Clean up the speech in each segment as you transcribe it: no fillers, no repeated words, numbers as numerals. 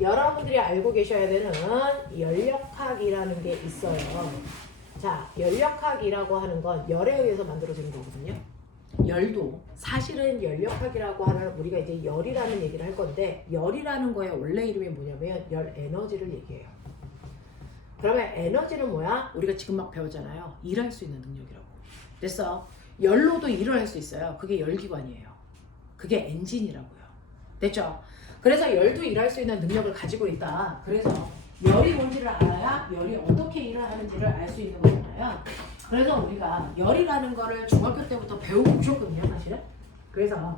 여러분들이 알고 계셔야 되는 열역학이라는 게 있어요. 자, 열역학이라고 하는 건 열에 의해서 만들어지는 거거든요. 열도 사실은 열역학이라고 하는 우리가 이제 열이라는 얘기를 할 건데 열이라는 거의 원래 이름이 뭐냐면 열 에너지를 얘기해요. 그러면 에너지는 뭐야? 우리가 지금 막 배우잖아요. 일할 수 있는 능력이라고. 됐어? 열로도 일을 할 수 있어요. 그게 열기관이에요. 그게 엔진이라고요. 됐죠? 그래서 열도 일할 수 있는 능력을 가지고 있다. 그래서 열이 뭔지를 알아야 열이 어떻게 일을 하는지를 알 수 있는 거잖아요. 그래서 우리가 열이라는 거를 중학교 때부터 배우고 오셨거든요, 사실은. 그래서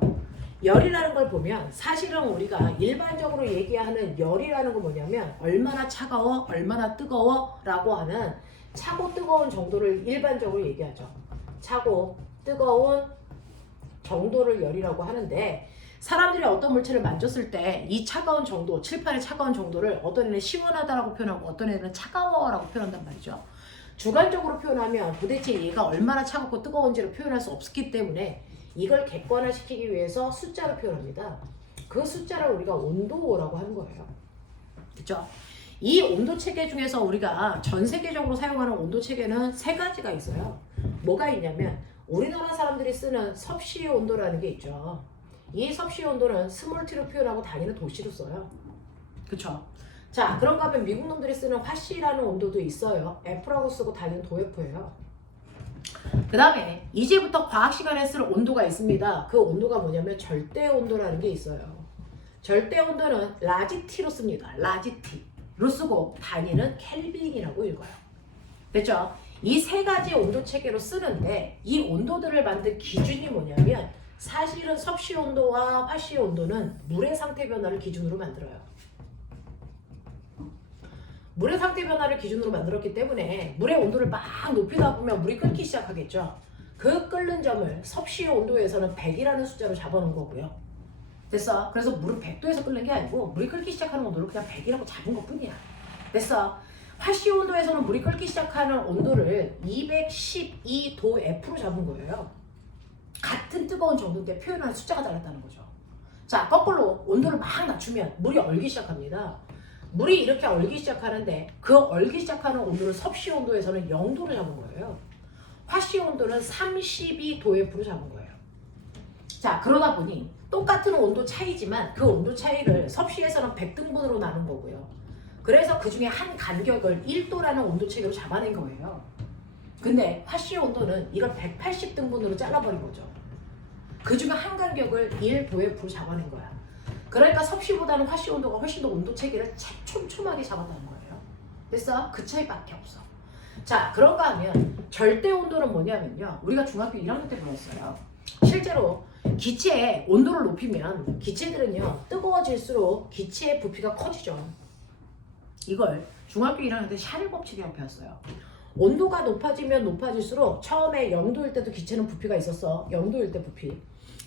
열이라는 걸 보면 사실은 우리가 일반적으로 얘기하는 열이라는 건 뭐냐면 얼마나 차가워, 얼마나 뜨거워 라고 하는 차고 뜨거운 정도를 일반적으로 얘기하죠. 차고 뜨거운 정도를 열이라고 하는데 사람들이 어떤 물체를 만졌을 때 이 차가운 정도, 칠판의 차가운 정도를 어떤 애는 시원하다라고 표현하고 어떤 애는 차가워라고 표현한단 말이죠. 주관적으로 표현하면 도대체 얘가 얼마나 차갑고 뜨거운지를 표현할 수 없기 때문에 이걸 객관화시키기 위해서 숫자로 표현합니다. 그 숫자를 우리가 온도라고 하는 거예요. 그렇죠? 이 온도 체계 중에서 우리가 전 세계적으로 사용하는 온도 체계는 세 가지가 있어요. 뭐가 있냐면 우리나라 사람들이 쓰는 섭씨 온도라는 게 있죠. 이 섭씨 온도는 스몰티로 표현하고 다니는 도시로 써요. 그쵸? 자, 그런가 하면 미국 놈들이 쓰는 화씨라는 온도도 있어요. F라고 쓰고 다니는 도F예요. 그 다음에 이제부터 과학 시간에 쓸 온도가 있습니다. 그 온도가 뭐냐면 절대 온도라는 게 있어요. 절대 온도는 라지 T로 씁니다. 라지 T로 쓰고 단위는 켈빈이라고 읽어요. 됐죠? 이 세 가지 온도 체계로 쓰는데 이 온도들을 만든 기준이 뭐냐면 사실은 섭씨 온도와 화씨 온도는 물의 상태 변화를 기준으로 만들어요. 물의 상태 변화를 기준으로 만들었기 때문에 물의 온도를 막 높이다 보면 물이 끓기 시작하겠죠. 그 끓는 점을 섭씨 온도에서는 100이라는 숫자로 잡아놓은 거고요. 됐어? 그래서 물은 100도에서 끓는 게 아니고 물이 끓기 시작하는 온도를 그냥 100이라고 잡은 것 뿐이야. 됐어? 화씨 온도에서는 물이 끓기 시작하는 온도를 212도 F로 잡은 거예요. 같은 뜨거운 정도인데 표현하는 숫자가 달랐다는 거죠. 자, 거꾸로 온도를 막 낮추면 물이 얼기 시작합니다. 물이 이렇게 얼기 시작하는데 그 얼기 시작하는 온도를 섭씨 온도에서는 0도로 잡은 거예요. 화씨 온도는 32도 F로 잡은 거예요. 자, 그러다 보니 똑같은 온도 차이지만 그 온도 차이를 섭씨에서는 100등분으로 나눈 거고요. 그래서 그 중에 한 간격을 1도라는 온도 체계로 잡아낸 거예요. 근데 화씨 온도는 이걸 180등분으로 잘라버린 거죠. 그 중에 한 간격을 1도F로 잡아낸 거야. 그러니까 섭씨보다는 화씨 온도가 훨씬 더 온도 체계를 촘촘하게 잡았다는 거예요. 됐어? 그 차이밖에 없어. 자, 그런가 하면 절대 온도는 뭐냐면요. 우리가 중학교 1학년 때 배웠어요. 실제로 기체의 온도를 높이면 기체들은요. 뜨거워질수록 기체의 부피가 커지죠. 이걸 중학교 1학년 때 샤를 법칙이라고 배웠어요. 온도가 높아지면 높아질수록 처음에 0도일 때도 기체는 부피가 있었어. 0도일 때 부피.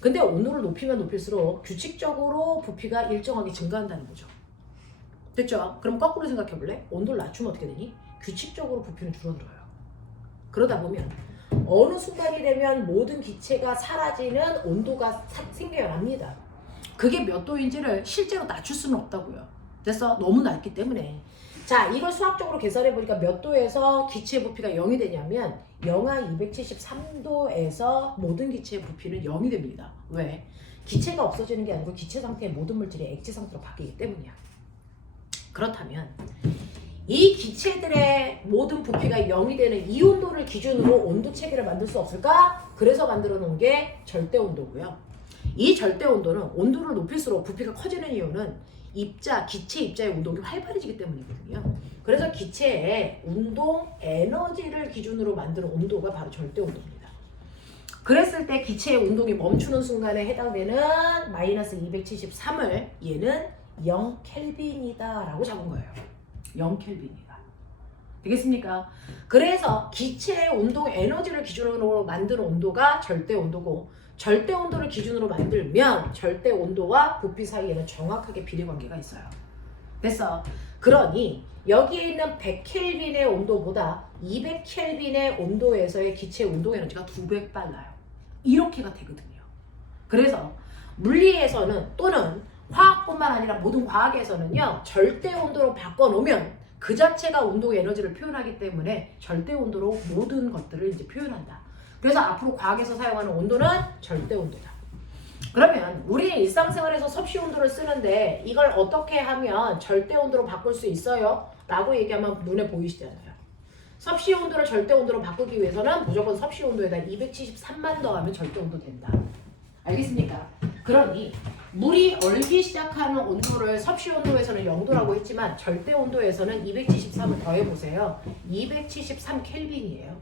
근데 온도를 높이면 높일수록 규칙적으로 부피가 일정하게 증가한다는 거죠. 됐죠? 그럼 거꾸로 생각해 볼래? 온도를 낮추면 어떻게 되니? 규칙적으로 부피는 줄어들어요. 그러다 보면 어느 순간이 되면 모든 기체가 사라지는 온도가 생겨납니다. 그게 몇 도인지를 실제로 낮출 수는 없다고요. 됐어? 너무 낮기 때문에. 자, 이걸 수학적으로 계산해 보니까 몇 도에서 기체의 부피가 0이 되냐면 영하 273도에서 모든 기체의 부피는 0이 됩니다. 왜? 기체가 없어지는 게 아니고 기체 상태의 모든 물질이 액체 상태로 바뀌기 때문이야. 그렇다면 이 기체들의 모든 부피가 0이 되는 이 온도를 기준으로 온도 체계를 만들 수 없을까? 그래서 만들어 놓은 게 절대 온도고요. 이 절대 온도는 온도를 높일수록 부피가 커지는 이유는 기체 입자의 운동이 활발해지기 때문이거든요. 그래서 기체의 운동 에너지를 기준으로 만드는 온도가 바로 절대 온도입니다. 그랬을 때 기체의 운동이 멈추는 순간에 해당되는 마이너스 273을 얘는 0켈빈이다 라고 잡은 거예요. 0켈빈이다. 되겠습니까? 그래서 기체의 운동 에너지를 기준으로 만드는 온도가 절대 온도고 절대 온도를 기준으로 만들면 절대 온도와 부피 사이에는 정확하게 비례관계가 있어요. 됐어? 그러니 여기에 있는 100켈빈의 온도보다 200켈빈의 온도에서의 기체의 운동 에너지가 2배 빨라요. 이렇게가 되거든요. 그래서 물리에서는 또는 화학뿐만 아니라 모든 과학에서는요. 절대 온도로 바꿔놓으면 그 자체가 운동의 에너지를 표현하기 때문에 절대 온도로 모든 것들을 이제 표현한다. 그래서 앞으로 과학에서 사용하는 온도는 절대 온도다. 그러면 우리 일상생활에서 섭씨 온도를 쓰는데 이걸 어떻게 하면 절대 온도로 바꿀 수 있어요? 라고 얘기하면 눈에 보이시잖아요. 섭씨 온도를 절대 온도로 바꾸기 위해서는 무조건 섭씨 온도에다 273만 더하면 절대 온도 된다. 알겠습니까? 그러니 물이 얼기 시작하는 온도를 섭씨 온도에서는 0도라고 했지만 절대 온도에서는 273을 더해보세요. 273 켈빈이에요.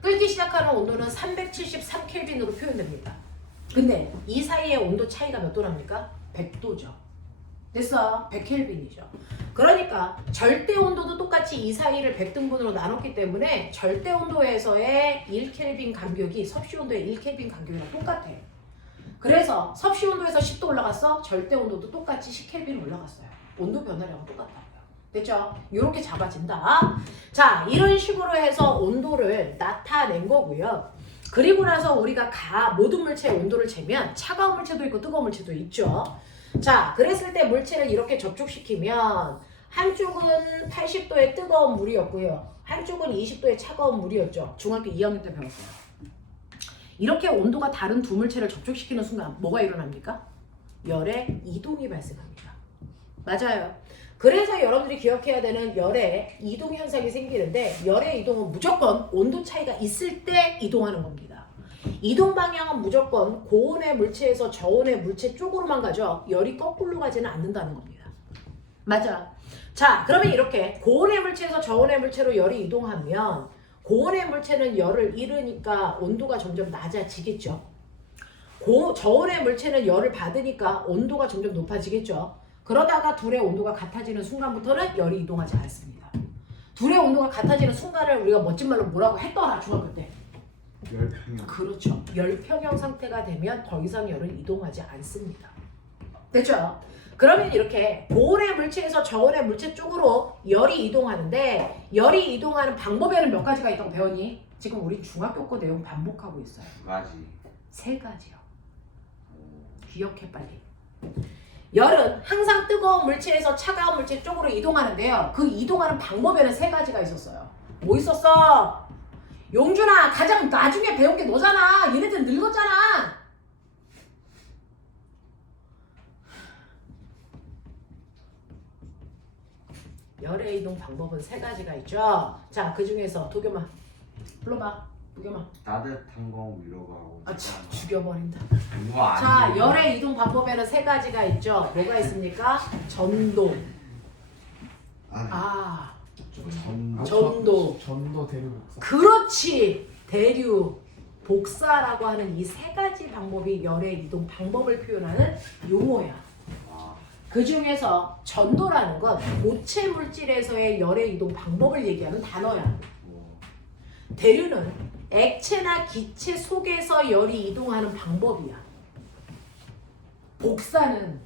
끓기 시작하는 온도는 373 켈빈으로 표현됩니다. 근데 이 사이의 온도 차이가 몇 도랍니까? 100도죠. 됐어? 100켈빈이죠. 그러니까 절대 온도도 똑같이 이 사이를 100등분으로 나눴기 때문에 절대 온도에서의 1켈빈 간격이 섭씨 온도의 1켈빈 간격이랑 똑같아요. 그래서 섭씨 온도에서 10도 올라갔어? 절대 온도도 똑같이 10켈빈 올라갔어요. 온도 변화량은 똑같다고요. 됐죠? 이렇게 잡아진다. 자, 이런 식으로 해서 온도를 나타낸 거고요. 그리고 나서 우리가 모든 물체의 온도를 재면 차가운 물체도 있고 뜨거운 물체도 있죠. 자, 그랬을 때 물체를 이렇게 접촉시키면 한쪽은 80도의 뜨거운 물이었고요. 한쪽은 20도의 차가운 물이었죠. 중학교 2학년 때 배웠어요. 이렇게 온도가 다른 두 물체를 접촉시키는 순간 뭐가 일어납니까? 열의 이동이 발생합니다. 맞아요. 그래서 여러분들이 기억해야 되는 열의 이동 현상이 생기는데 열의 이동은 무조건 온도 차이가 있을 때 이동하는 겁니다. 이동 방향은 무조건 고온의 물체에서 저온의 물체 쪽으로만 가죠. 열이 거꾸로 가지는 않는다는 겁니다. 맞아. 자, 그러면 이렇게 고온의 물체에서 저온의 물체로 열이 이동하면 고온의 물체는 열을 잃으니까 온도가 점점 낮아지겠죠. 저온의 물체는 열을 받으니까 온도가 점점 높아지겠죠. 그러다가 둘의 온도가 같아지는 순간부터는 열이 이동하지 않습니다. 둘의 온도가 같아지는 순간을 우리가 멋진 말로 뭐라고 했더라, 중학교 때. 열평형. 그렇죠. 열평형 상태가 되면 더 이상 열은 이동하지 않습니다. 됐죠? 그러면 이렇게 고온의 물체에서 저온의 물체 쪽으로 열이 이동하는데 열이 이동하는 방법에는 몇 가지가 있다고 배웠니? 지금 우리 중학교 거 내용 반복하고 있어요. 두 가지. 3가지요. 기억해 빨리. 열은 항상 뜨거운 물체에서 차가운 물체 쪽으로 이동하는데요. 그 이동하는 방법에는 3가지가 있었어요. 뭐 있었어? 용준아, 가장 나중에 배운 게 너잖아. 얘네들 늙었잖아. 열의 이동 방법은 3가지가 있죠. 자, 그 중에서 도겸아 불러봐. 도겸아. 따뜻한 거 위로 가고. 아, 참, 죽여버린다. 이거 자, 아니에요. 열의 이동 방법에는 3가지가 있죠. 뭐가 있습니까? 전도. 아, 전도. 전도 대류 복사. 그렇지. 대류. 복사라고 하는 이 3가지 방법이 열의 이동 방법을 표현하는 용어야. 그 중에서 전도라는 건 고체 물질에서의 열의 이동 방법을 얘기하는 단어야. 대류는 액체나 기체 속에서 열이 이동하는 방법이야. 복사는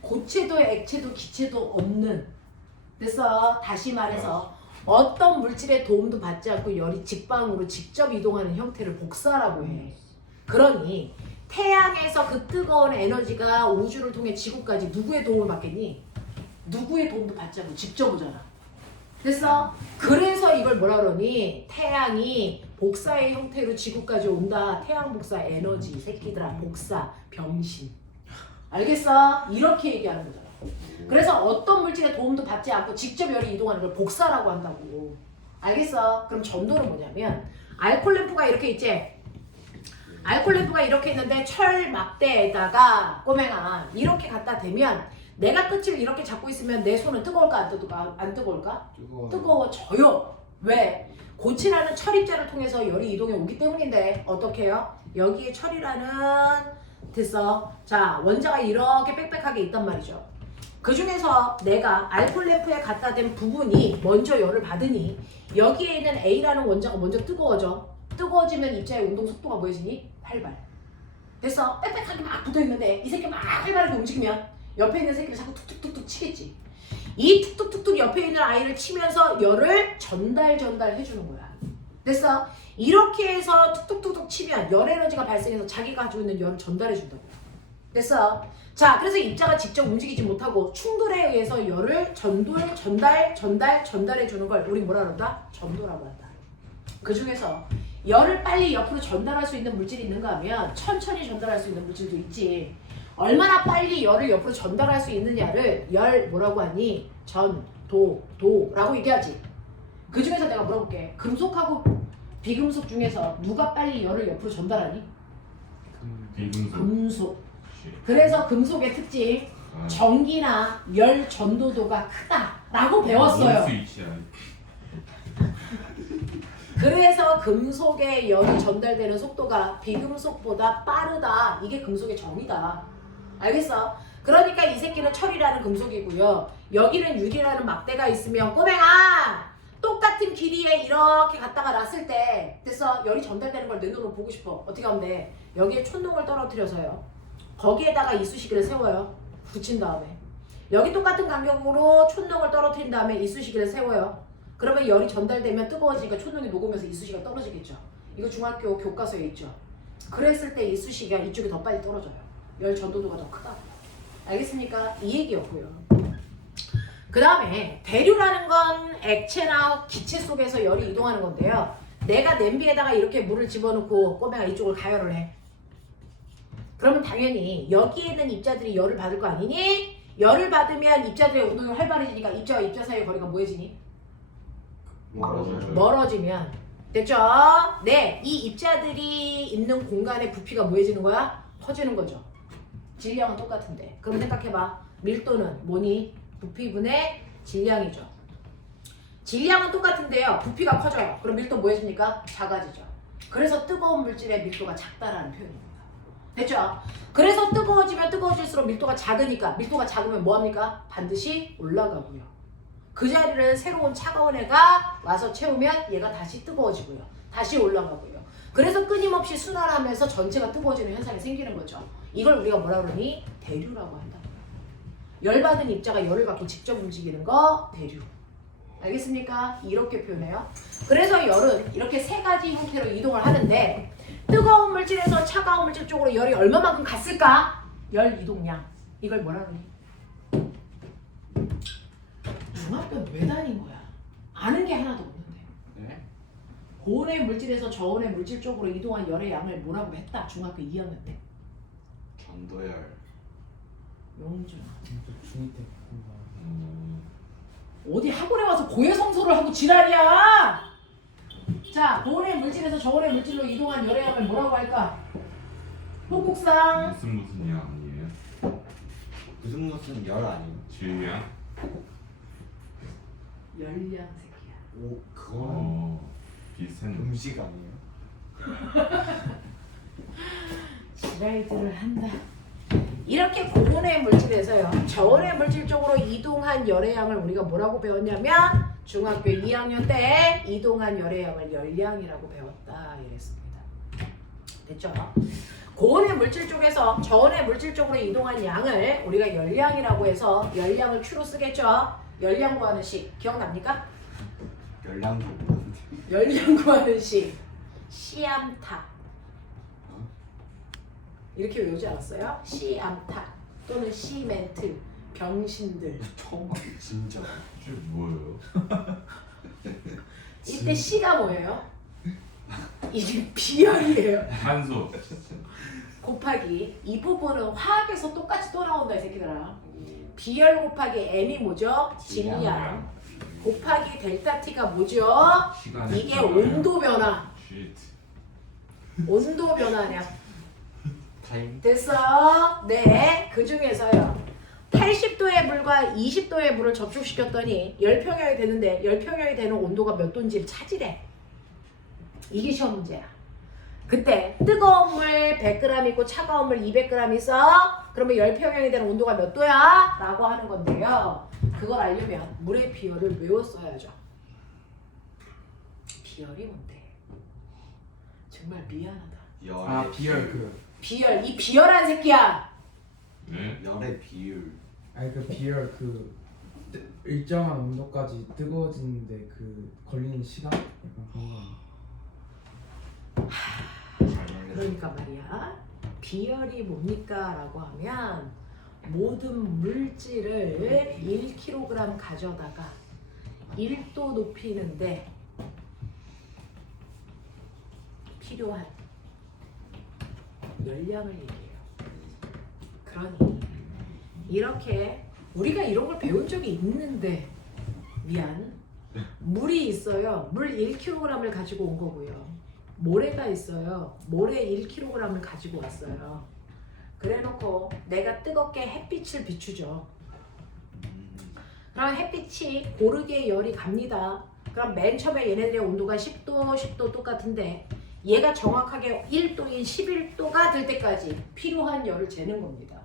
고체도 액체도 기체도 없는. 그래서 다시 말해서 어떤 물질의 도움도 받지 않고 열이 직방으로 직접 이동하는 형태를 복사라고 해. 그러니 태양에서 그 뜨거운 에너지가 우주를 통해 지구까지 누구의 도움을 받겠니? 누구의 도움도 받지 않고 직접 오잖아. 됐어? 그래서 이걸 뭐라 그러니? 태양이 복사의 형태로 지구까지 온다. 태양 복사 에너지. 새끼들아, 복사, 병신. 알겠어? 이렇게 얘기하는 거잖아. 그래서 어떤 물질의 도움도 받지 않고 직접 열이 이동하는 걸 복사라고 한다고. 알겠어? 그럼 전도는 뭐냐면 알콜 램프가 이렇게 있지? 알콜 램프가 이렇게 있는데 철 막대에다가 꼬맹아 이렇게 갖다 대면 내가 끝을 이렇게 잡고 있으면 내 손은 뜨거울까 안 뜨거울까? 뜨거워져요. 왜? 고치라는 철입자를 통해서 열이 이동해 오기 때문인데 어떻게 해요? 여기에 철이라는 됐어. 자, 원자가 이렇게 빽빽하게 있단 말이죠. 그 중에서 내가 알콜 램프에 갖다 댄 부분이 먼저 열을 받으니 여기에 있는 A라는 원자가 먼저 뜨거워져. 뜨거워지면 입자의 운동 속도가 뭐해지니? 활발. 됐어? 빽빽하게 막 붙어있는데 이 새끼 막 활발하게 움직이면 옆에 있는 새끼를 자꾸 툭툭툭툭 치겠지. 이 툭툭툭툭 옆에 있는 아이를 치면서 열을 전달해주는 거야. 됐어? 이렇게 해서 툭툭툭툭 치면 열 에너지가 발생해서 자기가 가지고 있는 열을 전달해준다고. 됐어. 자, 그래서 입자가 직접 움직이지 못하고 충돌에 의해서 열을 전달해 주는 걸 우리 뭐라 그런다? 전도라고 한다. 그 중에서 열을 빨리 옆으로 전달할 수 있는 물질이 있는가 하면 천천히 전달할 수 있는 물질도 있지. 얼마나 빨리 열을 옆으로 전달할 수 있느냐를 열 뭐라고 하니? 도라고 얘기하지. 그 중에서 내가 물어볼게. 금속하고 비금속 중에서 누가 빨리 열을 옆으로 전달하니? 금속. 그래서 금속의 특징 전기나 열 전도도가 크다라고 배웠어요. 그래서 금속의 열이 전달되는 속도가 비금속보다 빠르다. 이게 금속의 정의다. 알겠어? 그러니까 이 새끼는 철이라는 금속이고요. 여기는 유리라는 막대가 있으면 꼬맹아! 똑같은 길이에 이렇게 갖다가 놨을 때 됐어? 열이 전달되는 걸 내 눈으로 보고 싶어. 어떻게 하면 돼? 여기에 촌농을 떨어뜨려서요. 거기에다가 이쑤시개를 세워요. 붙인 다음에. 여기 똑같은 간격으로 촌농을 떨어뜨린 다음에 이쑤시개를 세워요. 그러면 열이 전달되면 뜨거워지니까 촌농이 녹으면서 이쑤시개가 떨어지겠죠. 이거 중학교 교과서에 있죠. 그랬을 때 이쑤시개가 이쪽이 더 빨리 떨어져요. 열 전도도가 더 크다. 알겠습니까? 이 얘기였고요. 그 다음에 대류라는 건 액체나 기체 속에서 열이 이동하는 건데요. 내가 냄비에다가 이렇게 물을 집어넣고 꼬매가 이쪽을 가열을 해. 그러면 당연히 여기에 있는 입자들이 열을 받을 거 아니니? 열을 받으면 입자들의 운동이 활발해지니까 입자와 입자 사이의 거리가 뭐해지니? 멀어지면 됐죠? 네, 이 입자들이 있는 공간의 부피가 뭐해지는 거야? 커지는 거죠. 질량은 똑같은데. 그럼 생각해봐. 밀도는 뭐니? 부피분의 질량이죠. 질량은 똑같은데요. 부피가 커져요. 그럼 밀도 뭐해집니까? 작아지죠. 그래서 뜨거운 물질의 밀도가 작다라는 표현입니다. 됐죠? 그래서 뜨거워지면 뜨거워질수록 밀도가 작으니까 밀도가 작으면 뭐합니까? 반드시 올라가고요. 그 자리를 새로운 차가운 애가 와서 채우면 얘가 다시 뜨거워지고요. 다시 올라가고요. 그래서 끊임없이 순환하면서 전체가 뜨거워지는 현상이 생기는 거죠. 이걸 우리가 뭐라 그러니? 대류라고 한다. 열받은 입자가 열을 받고 직접 움직이는 거 대류. 알겠습니까? 이렇게 표현해요. 그래서 열은 이렇게 세 가지 형태로 이동을 하는데 뜨거운 물질에서 차가운 물질 쪽으로 열이 얼마만큼 갔을까? 열 이동량. 이걸 뭐라 그러니? 중학교는 왜 다닌 거야? 아는 게 하나도 없는데. 네? 고온의 물질에서 저온의 물질 쪽으로 이동한 열의 양을 뭐라고 했다? 중학교 2학년 때. 전도열. 용준. 중2 때 어디 학원에 와서 고해성사를 하고 지랄이야! 자, 고온의 물질에서 저온의 물질로 이동한 열의 양을 뭐라고 할까? 호국상. 무슨 양 아니에요? 무슨 열 아니에요? 질량? 열량 새끼야. 오, 그건 비슷한 음식 아니에요? 지랄들을 한다. 이렇게 고온의 물질에서요, 저온의 물질 쪽으로 이동한 열의 양을 우리가 뭐라고 배웠냐면 중학교 2학년 때 이동한 열의 양을 열량이라고 배웠다 이랬습니다. 됐죠? 고온의 물질 쪽에서 저온의 물질 쪽으로 이동한 양을 우리가 열량이라고 해서 열량을 추로 쓰겠죠? 열량 구하는 식 기억납니까? 열량도 모르는데. 열량 구하는 식 시암타 이렇게 외우지 않았어요? 시암타 또는 시멘트 병신들. 처음 봤어 진짜. 이게 뭐예요? 이때 C가 뭐예요? 이게 비열이에요. 탄소. 곱하기 이 부분은 화학에서 똑같이 또 나온다 이 새끼들아. 비열 곱하기 M이 뭐죠? 질량 곱하기 델타 T가 뭐죠? 시간의 이게 변화. 온도 변화. 쉿. 온도 변화냐. 타임. 됐어? 네. 그 중에서요. 80도의 물과 20도의 물을 접촉시켰더니 열평형이 되는데 열평형이 되는 온도가 몇 도인지를 찾으래. 이게 시험 문제야. 그때 뜨거운 물 100g 있고 차가운 물 200g 있어. 그러면 열평형이 되는 온도가 몇 도야? 라고 하는 건데요. 그걸 알려면 물의 비열을 외웠어야죠. 비열이 뭔데? 정말 미안하다. 열의 비열 그 비열, 이 비열한 새끼야. 네? 열의 비율. 아니 그 비열 일정한 온도까지 뜨거워지는데 그 걸리는 시간 약간 그런 거 아니야? 그러니까 말이야. 비열이 뭡니까? 라고 하면 모든 물질을 1kg 가져다가 1도 높이는데 필요한 열량을 얘기해요. 그러니 이렇게 우리가 이런 걸 배운 적이 있는데 물이 있어요. 물 1kg을 가지고 온 거고요. 모래가 있어요. 모래 1kg을 가지고 왔어요. 그래놓고 내가 뜨겁게 햇빛을 비추죠. 그럼 햇빛이 고르게 열이 갑니다. 그럼 맨 처음에 얘네들의 온도가 10도, 10도 똑같은데 얘가 정확하게 1도인 11도가 될 때까지 필요한 열을 재는 겁니다.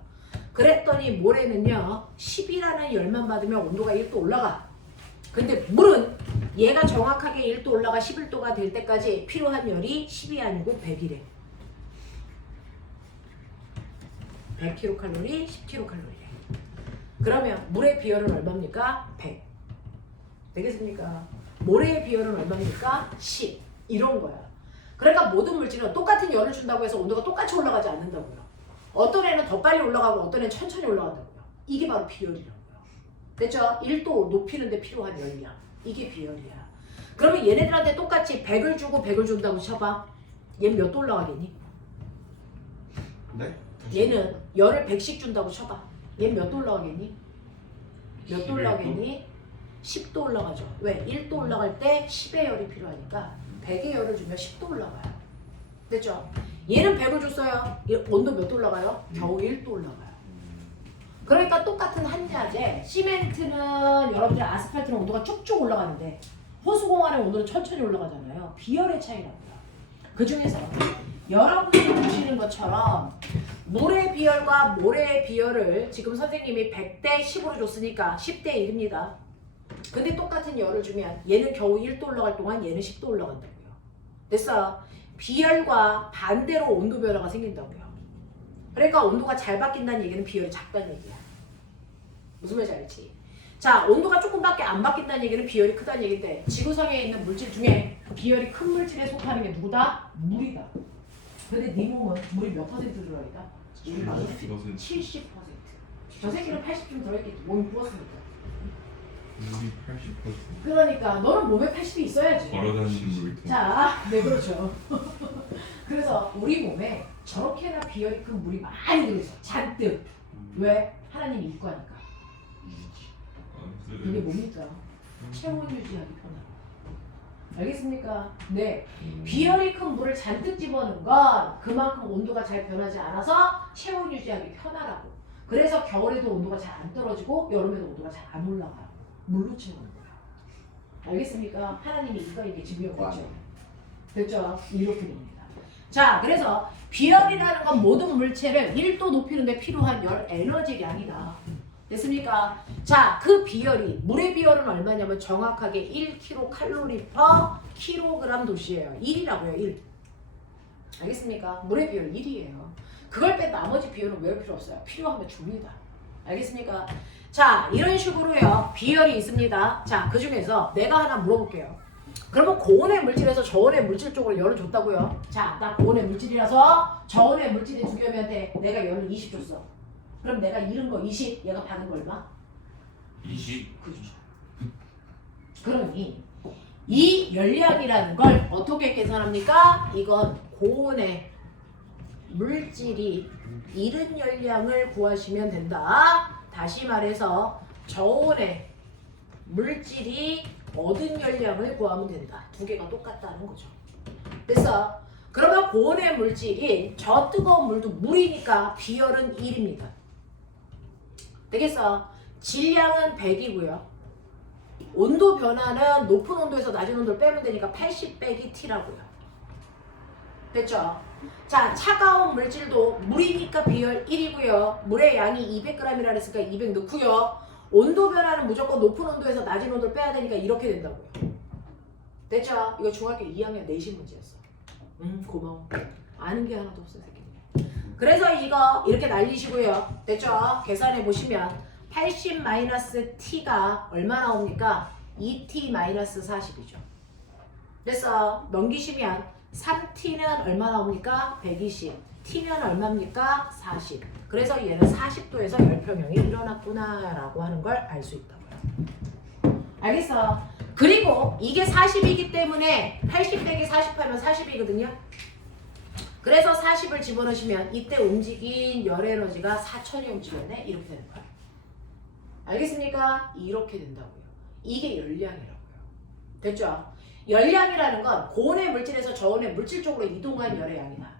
그랬더니 모래는요 10이라는 열만 받으면 온도가 1도 올라가. 근데 물은 얘가 정확하게 1도 올라가 11도가 될 때까지 필요한 열이 10이 아니고 100이래. 100kcal, 10kcal. 그러면 물의 비열은 얼마입니까? 100. 되겠습니까? 모래의 비열은 얼마입니까? 10. 이런 거야. 그러니까 모든 물질은 똑같은 열을 준다고 해서 온도가 똑같이 올라가지 않는다고요. 어떤 애는 더 빨리 올라가고 어떤 애는 천천히 올라간다고요. 이게 바로 비열이라고요. 됐죠? 1도 높이는데 필요한 열량. 이게 비열이야. 그러면 얘네들한테 똑같이 100을 주고 100을 준다고 쳐봐. 얘는 몇 도 올라가겠니? 네? 얘는 열을 100씩 준다고 쳐봐. 얘는 몇 도 올라가겠니? 몇 도 11도? 올라가겠니? 10도 올라가죠. 왜? 1도 올라갈 때 10의 열이 필요하니까 100의 열을 주면 10도 올라가요. 됐죠? 얘는 100을 줬어요. 온도 몇 도 올라가요? 겨우 1도 올라가요. 그러니까 똑같은 한자재, 시멘트는 여러분들 아스팔트는 온도가 쭉쭉 올라가는데 호수공원의 온도는 천천히 올라가잖아요. 비열의 차이라고요. 그 중에서 여러분들이 보시는 것처럼 물의 비열과 모래의 비열을 지금 선생님이 100대 10으로 줬으니까 10대 1입니다. 근데 똑같은 열을 주면 얘는 겨우 1도 올라갈 동안 얘는 10도 올라간다고요. 됐어? 비열과 반대로 온도 변화가 생긴다고요. 그러니까 온도가 잘 바뀐다는 얘기는 비열이 작다는 얘기야. 무슨 말인지 알지? 자, 온도가 조금밖에 안 바뀐다는 얘기는 비열이 크다는 얘기인데 지구상에 있는 물질 중에 비열이 큰 물질에 속하는 게 누구다? 물이다. 근데 네 몸은 물이 몇 퍼센트 들어있다? 70%. 70%. 저 새끼는 80좀 들어있겠지. 몸이 부었으니까. 물이 80%. 그러니까 너는 몸에 80이 있어야지. 걸어다니는 물통. 자, 네 그렇죠. 그래서 우리 몸에 저렇게나 비열이 큰 물이 많이 들어있어. 잔뜩. 왜? 하나님이 입고 하니까. 이게 뭡니까? 체온 유지하기 편하고. 알겠습니까? 네. 비열이 큰 물을 잔뜩 집어넣은 건 그만큼 온도가 잘 변하지 않아서 체온 유지하기 편하라고. 그래서 겨울에도 온도가 잘 안 떨어지고 여름에도 온도가 잘 안 올라가요. 물로 채우는 거예요. 알겠습니까? 하나님이 이거 이게 증명됐죠. 됐죠? 이렇게 됩니다. 자, 그래서 비열이라는 건 모든 물체를 1도 높이는데 필요한 열 에너지량이다. 됐습니까? 자, 그 비열이 물의 비열은 얼마냐면 정확하게 1kcal/kg 도시예요. 1이라고요. 1. 알겠습니까? 물의 비열 1이에요. 그걸 뺀 나머지 비열은 외울 필요 없어요. 필요하면 줍니다. 알겠습니까? 자, 이런 식으로요. 비열이 있습니다. 자, 그 중에서 내가 하나 물어볼게요. 그러면 고온의 물질에서 저온의 물질 쪽으로 열을 줬다고요. 자, 나 고온의 물질이라서 저온의 물질의 두 겸한테 내가 열을 20 줬어. 그럼 내가 잃은 거 20, 얘가 받은 거 얼마? 20. 그죠. 그러니 이 열량이라는 걸 어떻게 계산합니까? 이건 고온의 물질이 잃은 열량을 구하시면 된다. 다시 말해서 저온의 물질이 얻은 열량을 구하면 된다. 두 개가 똑같다는 거죠. 됐어? 그러면 고온의 물질이 저 뜨거운 물도 물이니까 비열은 1입니다. 되겠어? 질량은 100이고요. 온도 변화는 높은 온도에서 낮은 온도를 빼면 되니까 80 빼기 T라고요. 됐죠? 자, 차가운 물질도 물이니까 비열 1이고요. 물의 양이 200g이라 했으니까 200 넣고요. 온도 변화는 무조건 높은 온도에서 낮은 온도를 빼야 되니까 이렇게 된다고요. 됐죠? 이거 중학교 2학년 내신 문제였어. 고마워. 아는 게 하나도 없어, 새끼들. 그래서 이거 이렇게 날리시고요. 됐죠? 계산해 보시면 80-t가 얼마 나옵니까? 2t-40이죠. 됐어? 넘기시면 3t는 얼마 나옵니까? 120. T면 얼마입니까? 40. 그래서 얘는 40도에서 열평형이 일어났구나라고 하는 걸 알 수 있다고요. 알겠어? 그리고 이게 40이기 때문에 80 빼기 40하면 40이거든요. 그래서 40을 집어넣으시면 이때 움직인 열 에너지가 4천이 움직였네? 이렇게 되는 거야. 알겠습니까? 이렇게 된다고요. 이게 열량이라고요. 됐죠? 열량이라는 건 고온의 물질에서 저온의 물질 쪽으로 이동한 열의 양이다.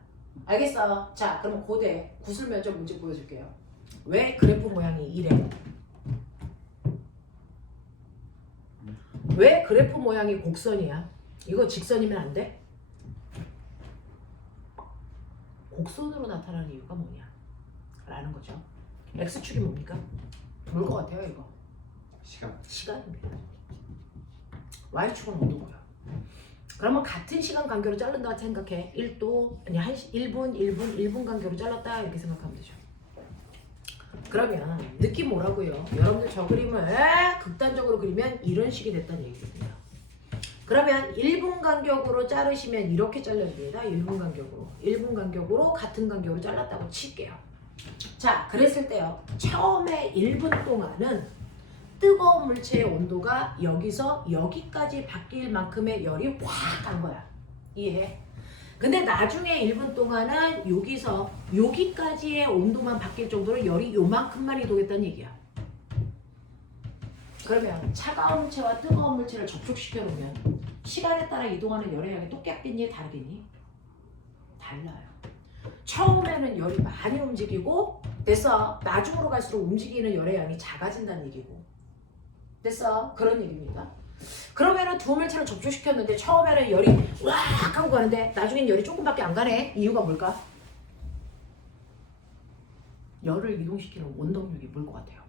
알겠어? 자, 그럼 고대 구슬 면적 문제 보여줄게요. 왜 그래프 모양이 이래? 왜 그래프 모양이 곡선이야? 이거 직선이면 안 돼? 곡선으로 나타나는 이유가 뭐냐? 라는 거죠. X축이 뭡니까? 뭘 것 같아요, 이거? 시간입니다. Y축은 온도고요. 그러면 같은 시간 간격으로 자른다 생각해. 1도, 아니 1분 간격으로 잘랐다 이렇게 생각하면 되죠. 그러면 느낌 뭐라고요? 여러분들 저 그림을 극단적으로 그리면 이런 식이 됐다는 얘기거든요. 그러면 1분 간격으로 자르시면 이렇게 잘려야 됩니다. 1분 간격으로 같은 간격으로 잘랐다고 칠게요. 자, 그랬을 때요. 처음에 1분 동안은 뜨거운 물체의 온도가 여기서 여기까지 바뀔 만큼의 열이 확 간 거야. 이해해? 근데 나중에 1분 동안은 여기서 여기까지의 온도만 바뀔 정도로 열이 요만큼만 이동했다는 얘기야. 그러면 차가운 물체와 뜨거운 물체를 접촉시켜 놓으면 시간에 따라 이동하는 열의 양이 똑같겠니? 다르겠니? 달라요. 처음에는 열이 많이 움직이고 됐어. 나중으로 갈수록 움직이는 열의 양이 작아진다는 얘기고 됐어. 그런 얘기입니다. 그러면은 두 물체를 접촉시켰는데 처음에는 열이 왁 하고 가는데 나중엔 열이 조금밖에 안 가네. 이유가 뭘까? 열을 이동시키는 원동력이 뭘 것 같아요?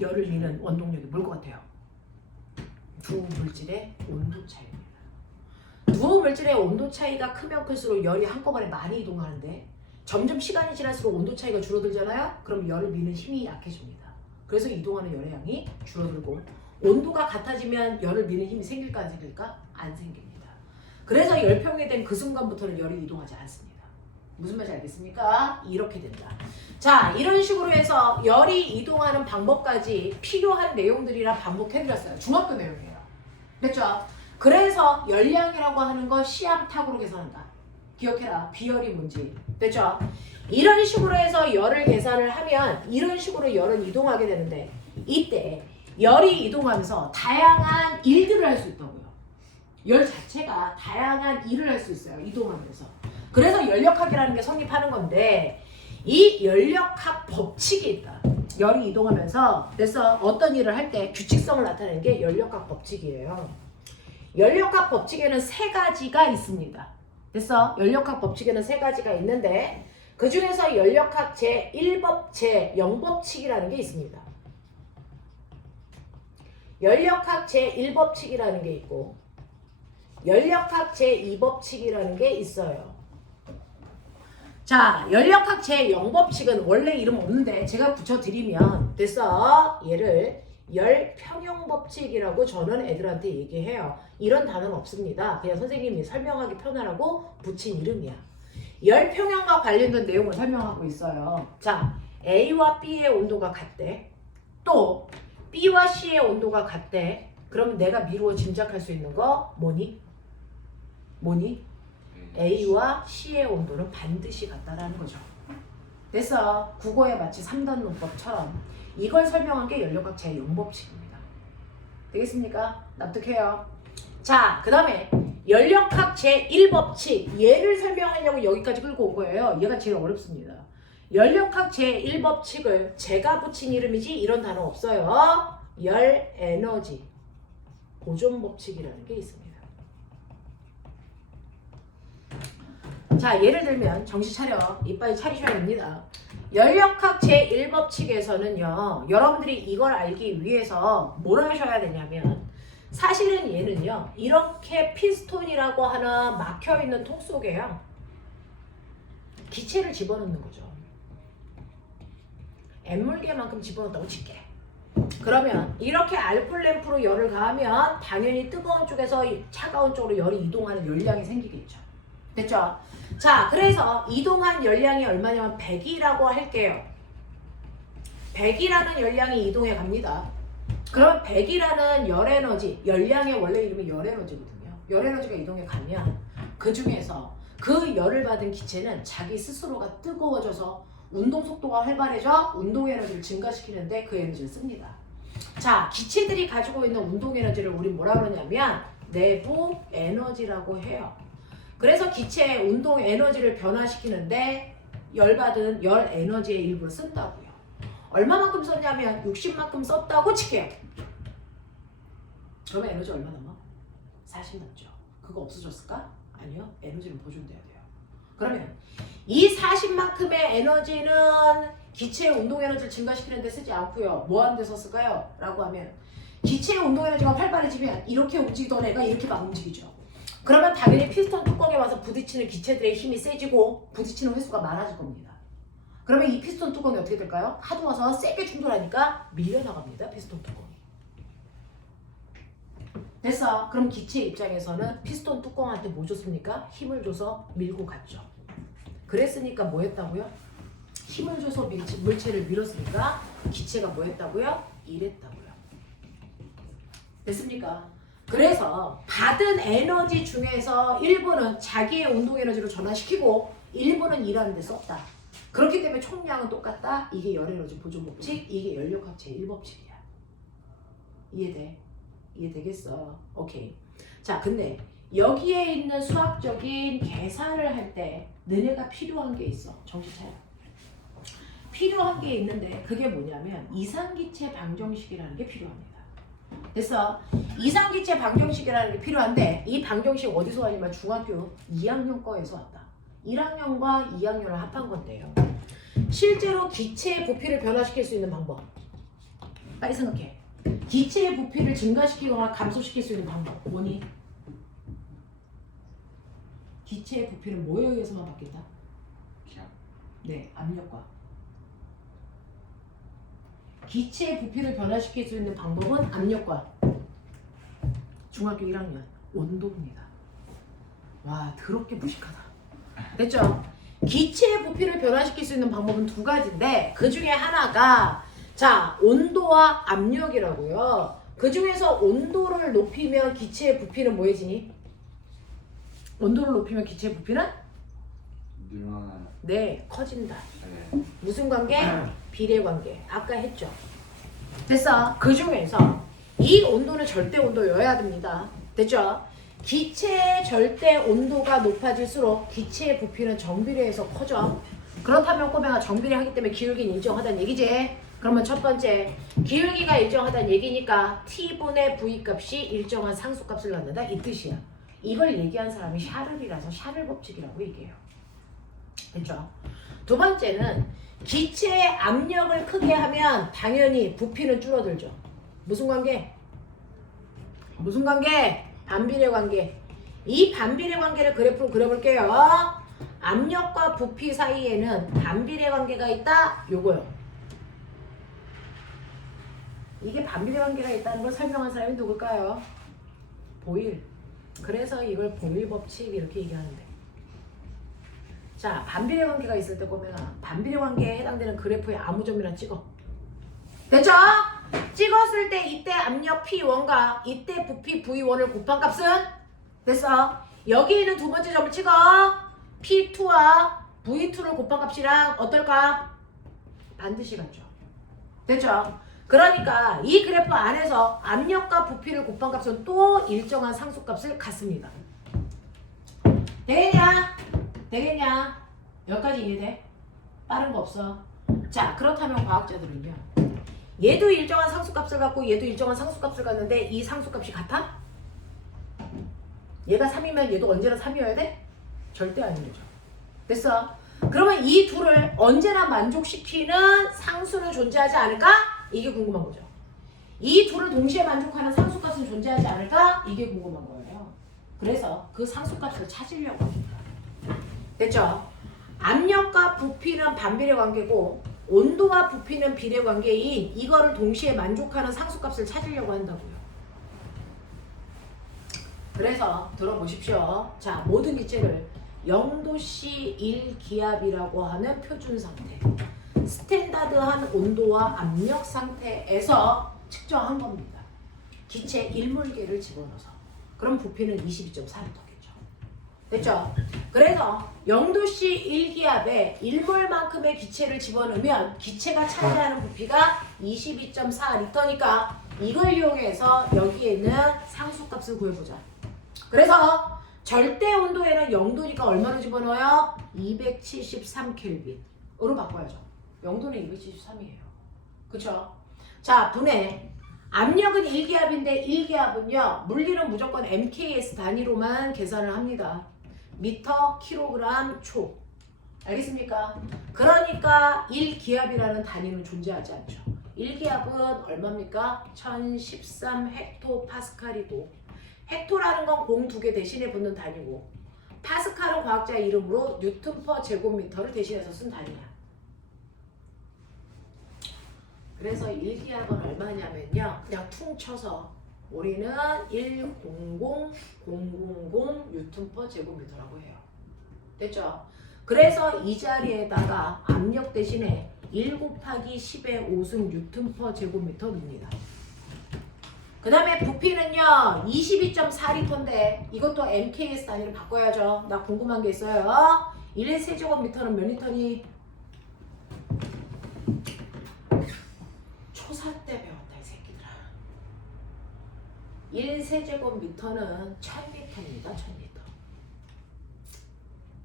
열을 미는 원동력이 뭘 것 같아요? 두 물질의 온도 차이입니다. 두 물질의 온도 차이가 크면 클수록 열이 한꺼번에 많이 이동하는데 점점 시간이 지날수록 온도 차이가 줄어들잖아요? 그럼 열을 미는 힘이 약해집니다. 그래서 이동하는 열의 양이 줄어들고 온도가 같아지면 열을 미는 힘이 생길까 안 생길까? 안 생깁니다. 그래서 열평이 된 그 순간부터는 열이 이동하지 않습니다. 무슨 말인지 알겠습니까? 이렇게 된다. 자, 이런 식으로 해서 열이 이동하는 방법까지 필요한 내용들이라 반복해드렸어요. 중학교 내용이에요. 됐죠? 그래서 열량이라고 하는 거 시암탁으로 계산한다. 기억해라. 비열이 뭔지. 됐죠? 이런 식으로 해서 열을 계산을 하면 이런 식으로 열은 이동하게 되는데 이때 열이 이동하면서 다양한 일들을 할 수 있다고요. 열 자체가 다양한 일을 할 수 있어요. 이동하면서. 그래서 열역학이라는 게 성립하는 건데 이 열역학 법칙이 있다. 열이 이동하면서 그래서 어떤 일을 할 때 규칙성을 나타내는 게 열역학 법칙이에요. 열역학 법칙에는 세 가지가 있습니다. 됐어? 열역학 법칙에는 세 가지가 있는데 그 중에서 열역학 제1법, 제0법칙이라는 게 있습니다. 열역학 제1법칙이라는 게 있고 열역학 제2법칙이라는 게 있어요. 자, 열역학 제0법칙은 원래 이름 없는데 제가 붙여드리면 됐어? 얘를 열평형법칙이라고 저는 애들한테 얘기해요. 이런 단어는 없습니다. 그냥 선생님이 설명하기 편하라고 붙인 이름이야. 열평형과 관련된 내용을 설명하고 있어요. 자, A와 B의 온도가 같대. 또 B와 C의 온도가 같대. 그럼 내가 미루어 짐작할 수 있는 거 뭐니? A와 C의 온도는 반드시 같다라는 거죠. 됐어. 국어에 마치 3단 논법처럼 이걸 설명한 게 열역학 제0법칙입니다. 되겠습니까? 납득해요? 자, 그 다음에 열역학 제1법칙 얘를 설명하려고 여기까지 끌고 온 거예요. 얘가 제일 어렵습니다. 열역학 제1법칙을 제가 붙인 이름이지 이런 단어 없어요. 열 에너지 보존법칙이라는 게 있습니다. 자, 예를 들면 정신 차려. 이빨 차리셔야 됩니다. 열역학 제1법칙에서는요. 여러분들이 이걸 알기 위해서 뭘 하셔야 되냐면 사실은 얘는요. 이렇게 피스톤이라고 하나 막혀있는 통 속에요. 기체를 집어넣는 거죠. 앳물개만큼 집어넣었다고 칠게. 그러면 이렇게 알콜 램프로 열을 가하면 당연히 뜨거운 쪽에서 차가운 쪽으로 열이 이동하는 열량이 생기겠죠. 됐죠? 자, 그래서 이동한 열량이 얼마냐면 100이라고 할게요. 100이라는 열량이 이동해 갑니다. 그럼 100이라는 열에너지, 열량의 원래 이름이 열에너지거든요. 열에너지가 이동해 가면 그 중에서 그 열을 받은 기체는 자기 스스로가 뜨거워져서 운동 속도가 활발해져 운동 에너지를 증가시키는데 그 에너지를 씁니다. 자, 기체들이 가지고 있는 운동 에너지를 우리 뭐라 그러냐면 내부 에너지라고 해요. 그래서 기체의 운동 에너지를 변화시키는데 열받은 열 에너지의 일부를 쓴다고요. 얼마만큼 썼냐면 60만큼 썼다고 칠게요. 그러면 에너지 얼마 남아? 40 남죠. 그거 없어졌을까? 아니요. 에너지는 보존돼야 돼요. 그러면 이 40만큼의 에너지는 기체의 운동 에너지를 증가시키는 데 쓰지 않고요. 뭐 하는 데 썼을까요? 라고 하면 기체의 운동 에너지가 활발해지면 이렇게 움직이던 애가 이렇게 막 움직이죠. 그러면 당연히 피스톤 뚜껑에 와서 부딪히는 기체들의 힘이 세지고 부딪히는 횟수가 많아질 겁니다. 그러면 이 피스톤 뚜껑이 어떻게 될까요? 하도 와서 세게 충돌하니까 밀려나갑니다. 피스톤 뚜껑이. 됐어. 그럼 기체 입장에서는 피스톤 뚜껑한테 뭐 줬습니까? 힘을 줘서 밀고 갔죠. 그랬으니까 뭐 했다고요? 힘을 줘서 물체를 밀었으니까 기체가 뭐 했다고요? 일했다고요. 됐습니까? 그래서 받은 에너지 중에서 일부는 자기의 운동 에너지로 전환시키고 일부는 일하는 데 썼다. 그렇기 때문에 총량은 똑같다. 이게 열에너지 보존 법칙, 이게 연력학 제1법칙이야. 이해돼? 이해되겠어? 오케이. 자, 근데 여기에 있는 수학적인 계산을 할 때 너네가 필요한 게 있어. 정신 차려. 필요한 게 있는데 그게 뭐냐면 이상기체 방정식이라는 게 필요합니다. 됐어? 이상기체 방정식이라는 게 필요한데 이 방정식 어디서 왔냐면 중학교 2학년 거에서 왔다. 1학년과 2학년을 합한 건데요. 실제로 기체의 부피를 변화시킬 수 있는 방법. 빨리 생각해. 기체의 부피를 증가시키거나 감소시킬 수 있는 방법. 뭐니? 기체의 부피는 뭐에 의해서만 바뀐다? 기압. 네, 압력과. 기체의 부피를 변화시킬 수 있는 방법은 압력과 중학교 1학년 온도입니다. 와, 더럽게 무식하다. 됐죠? 기체의 부피를 변화시킬 수 있는 방법은 두 가지인데 그 중에 하나가 자, 온도와 압력이라고요. 그 중에서 온도를 높이면 기체의 부피는 뭐해지니? 온도를 높이면 기체의 부피는? 늘어나는. 네, 커진다. 네. 무슨 관계? 비례 관계. 아까 했죠. 됐어. 그 중에서 이 온도는 절대 온도여야 됩니다. 됐죠? 기체의 절대 온도가 높아질수록 기체의 부피는 정비례해서 커져. 그렇다면 꼬맹아 정비례하기 때문에 기울기는 일정하다는 얘기지. 그러면 첫 번째 기울기가 일정하다는 얘기니까 T분의 V 값이 일정한 상수값을 갖는다 이 뜻이야. 이걸 얘기한 사람이 샤를이라서 샤를 법칙이라고 얘기해요. 됐죠? 두 번째는 기체의 압력을 크게 하면 당연히 부피는 줄어들죠. 무슨 관계? 무슨 관계? 반비례 관계. 이 반비례 관계를 그래프로 그려볼게요. 압력과 부피 사이에는 반비례 관계가 있다. 요거요. 이게 반비례 관계가 있다는 걸 설명한 사람이 누굴까요? 보일. 그래서 이걸 보일 법칙 이렇게 얘기하는데. 자, 반비례 관계가 있을 때 보면 반비례 관계에 해당되는 그래프에 아무 점이나 찍어. 됐죠? 찍었을 때 이때 압력 P1과 이때 부피 V1을 곱한 값은 됐어. 여기 있는 두 번째 점을 찍어. P2와 V2를 곱한 값이랑 어떨까? 반드시 같죠. 됐죠? 그러니까 이 그래프 안에서 압력과 부피를 곱한 값은 또 일정한 상수값을 갖습니다. 되겠냐? 되겠냐? 여기까지 이해돼? 빠른 거 없어. 자, 그렇다면 과학자들은요. 얘도 일정한 상수값을 갖고 얘도 일정한 상수값을 갖는데 이 상수값이 같아? 얘가 3이면 얘도 언제나 3이어야 돼? 절대 아니죠. 됐어? 그러면 이 둘을 언제나 만족시키는 상수는 존재하지 않을까? 이게 궁금한 거죠. 이 둘을 동시에 만족하는 상수값은 존재하지 않을까? 이게 궁금한 거예요. 그래서 그 상수값을 찾으려고 합니다. 됐죠? 압력과 부피는 반비례 관계고 온도와 부피는 비례 관계인 이거를 동시에 만족하는 상수값을 찾으려고 한다고요. 그래서 들어보십시오. 자, 모든 기체를 0도씨 1기압이라고 하는 표준 상태, 스탠다드한 온도와 압력 상태에서 측정한 겁니다. 기체 1몰개를 집어넣어서. 그럼 부피는 22.4L겠죠. 됐죠? 그래서 0도씨 1기압에 1몰만큼의 기체를 집어넣으면 기체가 차지하는 부피가 22.4L니까 이걸 이용해서 여기에 있는 상수값을 구해보자. 그래서 절대 온도에는 0도니까 얼마로 집어넣어요? 273켈빈으로 바꿔야죠. 0도는 273이에요. 그쵸? 자, 분해. 압력은 1기압인데 1기압은요. 물리는 무조건 MKS 단위로만 계산을 합니다. 미터, 킬로그램, 초. 알겠습니까? 그러니까 1기압이라는 단위는 존재하지 않죠. 1기압은 얼마입니까? 1013 헥토파스칼이고, 헥토라는 건 공 2개 대신에 붙는 단위고, 파스칼은 과학자 이름으로 뉴턴 퍼 제곱미터를 대신해서 쓴 단위야. 그래서 1기압은 얼마냐면요. 그냥 퉁 쳐서 우리는 100,000 뉴턴 퍼 제곱미터라고 해요. 됐죠? 그래서 이 자리에다가 압력 대신에 1 곱하기 10의 5승 뉴턴 퍼 제곱미터 넣습니다. 그 다음에 부피는요 22.4L인데 이것도 MKS 단위로 바꿔야죠. 나 궁금한 게 있어요. 1세제곱미터는 몇 리터니? 초사 때 배웠다 이 새끼들아. 1세제곱미터는 1000리터입니다. 1000리터.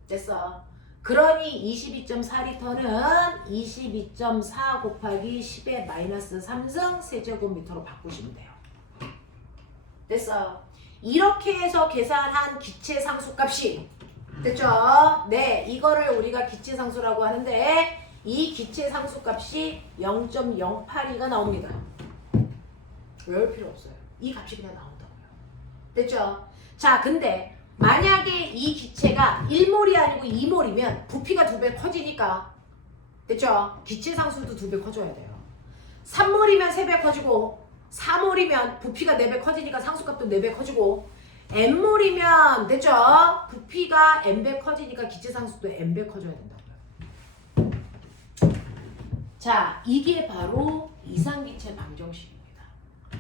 됐어. 그러니 22.4리터는 22.4 곱하기 10의 마이너스 3승 세제곱미터로 바꾸시면 돼요. 됐어. 이렇게 해서 계산한 기체 상수값이 됐죠? 네, 이거를 우리가 기체 상수라고 하는데 이 기체 상수값이 0.082가 나옵니다. 외울 필요 없어요. 이 값이 그냥 나온다고요. 됐죠? 자, 근데 만약에 이 기체가 1몰이 아니고 2몰이면 부피가 2배 커지니까 됐죠? 기체 상수도 2배 커져야 돼요. 3몰이면 3배 커지고 4몰이면 부피가 4배 커지니까 상수값도 4배 커지고 n몰이면 됐죠? 부피가 n배 커지니까 기체 상수도 n배 커져야 된다고요. 자, 이게 바로 이상기체 방정식입니다.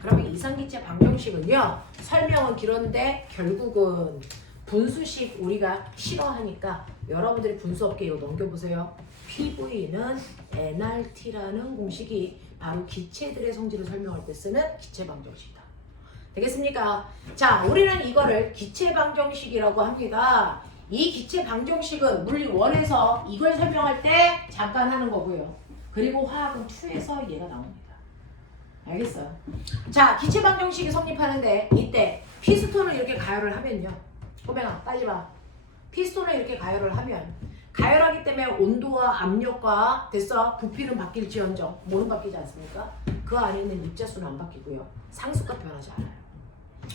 그러면 이상기체 방정식은요, 설명은 길었는데 결국은 분수식 우리가 싫어하니까 여러분들이 분수업계 이거 넘겨보세요. PV는 nRT라는 공식이 바로 기체들의 성질을 설명할 때 쓰는 기체 방정식이다. 되겠습니까? 자, 우리는 이거를 기체 방정식이라고 합니다. 이 기체 방정식은 물리 1에서 이걸 설명할 때 잠깐 하는 거고요. 그리고 화학은 2에서 얘가 나옵니다. 알겠어요? 자, 기체 방정식이 성립하는데 이때 피스톤을 이렇게 가열을 하면요. 꼬맹아 빨리 봐. 피스톤을 이렇게 가열을 하면 가열하기 때문에 온도와 압력과 됐어? 부피는 바뀔지언정 뭐는 바뀌지 않습니까? 그 안에 있는 입자수는 안 바뀌고요. 상수값 변하지 않아요.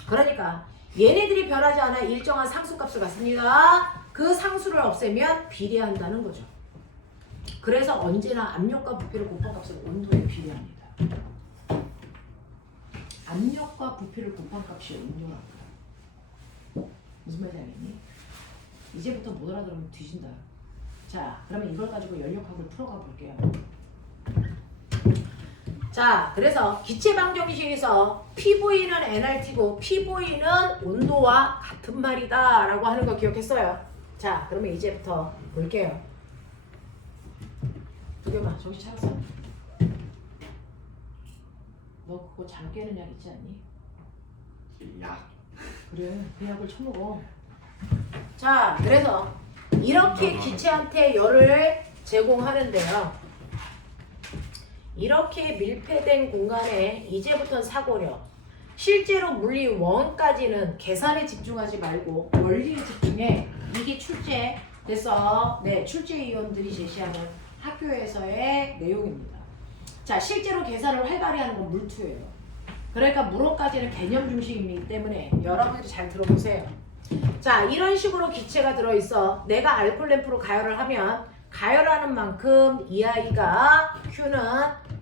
그러니까 얘네들이 변하지 않아 일정한 상수값을 갖습니다. 그 상수를 없애면 비례한다는 거죠. 그래서 언제나 압력과 부피를 곱한 값은 온도에 비례합니다. 압력과 부피를 곱한 값이 온도랍니다. 무슨 말인지 알겠니? 이제부터 못 알아들으면 뒤진다. 자, 그러면 이걸 가지고 연력학을 풀어가 볼게요. 자, 그래서 기체 방정식에서 PV는 nRT고 PV는 온도와 같은 말이다 라고 하는 거 기억했어요. 자, 그러면 이제부터 볼게요. 두개만 정신 차렸어? 너 그거 잠 깨는 약 있지 않니? 약. 그래, 그 약을 처먹어. 자, 그래서 이렇게 기체한테 열을 제공하는데요. 이렇게 밀폐된 공간에 이제부터는 사고력. 실제로 물리 1까지는 계산에 집중하지 말고 원리에 집중해. 이게 출제 됐어. 네, 출제 위원들이 제시하는 학교에서의 내용입니다. 자, 실제로 계산을 활발히 하는 건 물투예요. 그러니까 물원까지는 개념 중심이기 때문에 여러분들이 잘 들어보세요. 자, 이런 식으로 기체가 들어있어. 내가 알코올 램프로 가열을 하면 가열하는 만큼 이 아이가 Q는